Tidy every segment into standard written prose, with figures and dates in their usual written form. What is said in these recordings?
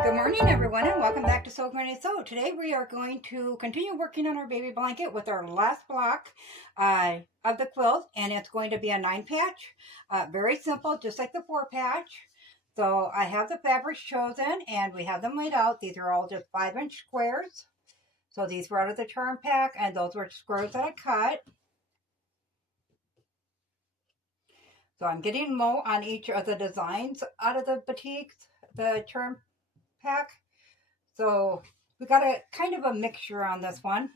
Good morning, everyone, and welcome back to Sew Granny Sew. Today we are going to continue working on our baby blanket with our last block of the quilt, and it's going to be a 9-patch. Very simple, just like the 4-patch. So I have the fabrics chosen, and we have them laid out. These are all just 5-inch squares. So these were out of the charm pack, and those were squares that I cut. So I'm getting low on each of the designs out of the batik, the charm pack. So we got a kind of a mixture on this one,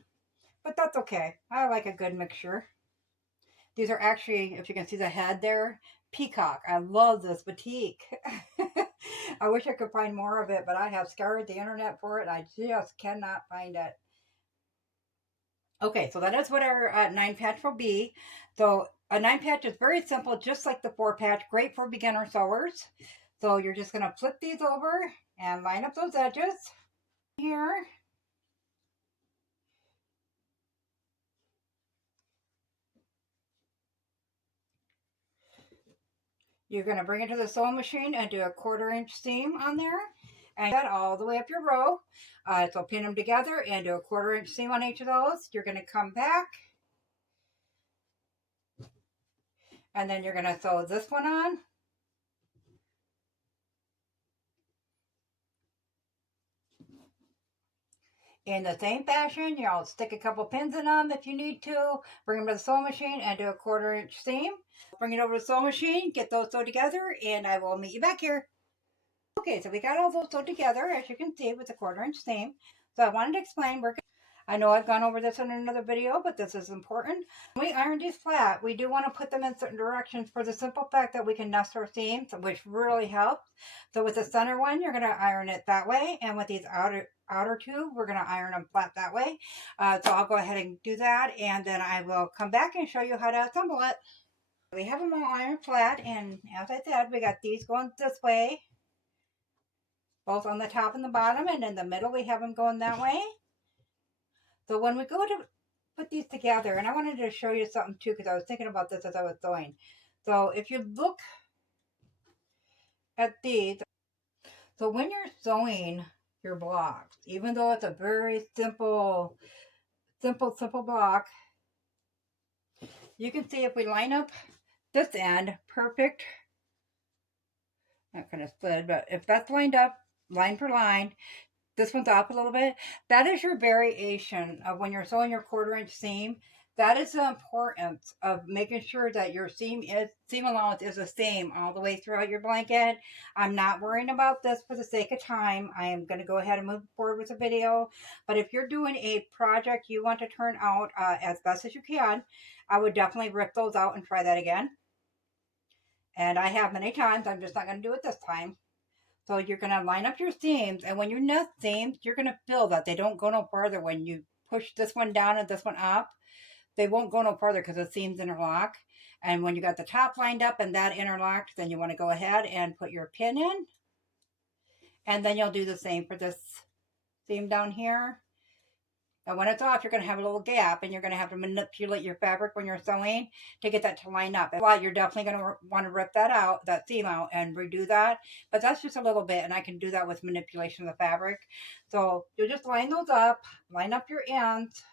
but that's okay. I like a good mixture. These are actually, if you can see the head there, peacock. I love this batik. I wish I could find more of it, but I have scoured the internet for it. I just cannot find it. Okay, so that is what our 9-patch will be. So a 9-patch is very simple, just like the 4-patch, great for beginner sewers. So you're just going to flip these over and line up those edges here. You're going to bring it to the sewing machine and do a 1/4-inch seam on there, and that all the way up your row. So pin them together and do a 1/4-inch seam on each of those. You're going to come back, and then you're going to sew this one on. In the same fashion, you'll stick a couple pins in them if you need to. Bring them to the sewing machine and do a 1/4-inch seam. Bring it over to the sewing machine, get those sewed together, and I will meet you back here. Okay, so we got all those sewed together, as you can see, with the 1/4-inch seam. So I wanted to explain, I know I've gone over this in another video, but this is important. When we iron these flat, we do want to put them in certain directions for the simple fact that we can nest our seams, which really helps. So with the center one, you're going to iron it that way, and with these outer two, we're going to iron them flat that way. So I'll go ahead and do that, and then I will come back and show you how to assemble it. We have them all ironed flat, and as I said, we got these going this way, both on the top and the bottom, and in the middle we have them going that way. So when we go to put these together, and I wanted to show you something too, because I was thinking about this as I was sewing. So if you look at these, so when you're sewing your blocks, even though it's a very simple block, you can see if we line up this end perfect, not kind of split, but if that's lined up line for line, this one's up a little bit, that is your variation of when you're sewing your 1/4-inch seam. That is the importance of making sure that your seam allowance is the same all the way throughout your blanket. I'm not worrying about this for the sake of time. I am going to go ahead and move forward with the video. But if you're doing a project you want to turn out as best as you can, I would definitely rip those out and try that again. And I have many times. I'm just not going to do it this time. So you're going to line up your seams, and when you nest seams, you're going to feel that they don't go no further. When you push this one down and this one up, they won't go no further because the seams interlock. And when you got the top lined up and that interlocked, then you want to go ahead and put your pin in. And then you'll do the same for this seam down here. And when it's off, you're going to have a little gap, and you're going to have to manipulate your fabric when you're sewing to get that to line up. Well, you're definitely going to want to rip that out, that seam out, and redo that. But that's just a little bit, and I can do that with manipulation of the fabric. So you just line those up, line up your ends.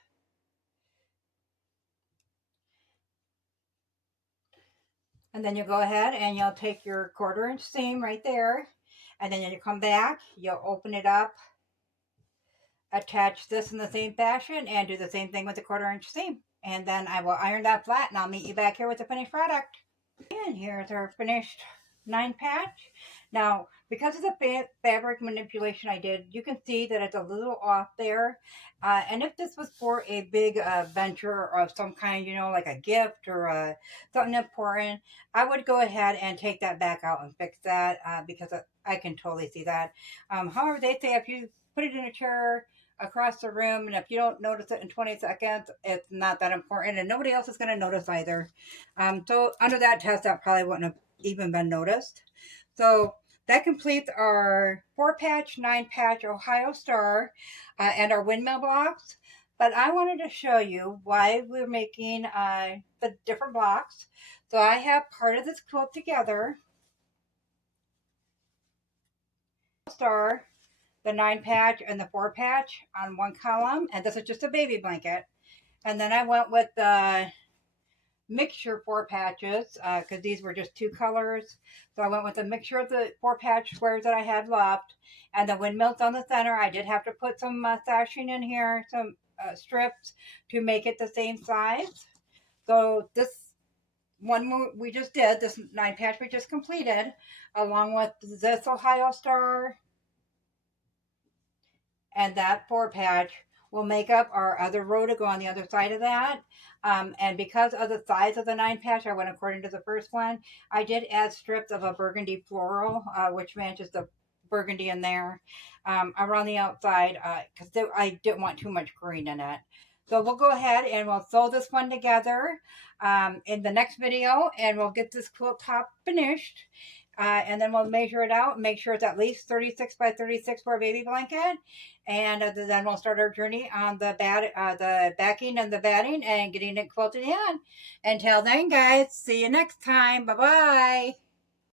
And then you go ahead and you'll take your 1/4-inch seam right there. And then you come back, you'll open it up, attach this in the same fashion, and do the same thing with the 1/4-inch seam. And then I will iron that flat, and I'll meet you back here with the finished product. And here's our finished 9-patch. Now, because of the fabric manipulation I did, you can see that it's a little off there. And if this was for a big venture of some kind, you know, like a gift or something important, I would go ahead and take that back out and fix that because I can totally see that. However, they say if you put it in a chair across the room, and if you don't notice it in 20 seconds, it's not that important, and nobody else is going to notice either. So under that test, that probably wouldn't have even been noticed. So that completes our 4-patch, 9-patch Ohio Star and our windmill blocks. But I wanted to show you why we're making the different blocks. So I have part of this quilt together. Star. the 9 patch and the 4 patch on one column, and this is just a baby blanket. And then I went with the mixture 4 patches because these were just 2 colors. So I went with a mixture of the 4 patch squares that I had left, and the windmills on the center. I did have to put some sashing in here, some strips to make it the same size. So this one we just did, this 9 patch we just completed, along with this Ohio Star and that 4 patch will make up our other row to go on the other side of that. And because of the size of the 9 patch, I went according to the first one. I did add strips of a burgundy floral, which matches the burgundy in there around the outside because I didn't want too much green in it. So we'll go ahead and we'll sew this one together in the next video, and we'll get this quilt top finished. And then we'll measure it out and make sure it's at least 36 by 36 for a baby blanket. And then we'll start our journey on the the backing and the batting and getting it quilted in. Until then, guys, see you next time. Bye bye.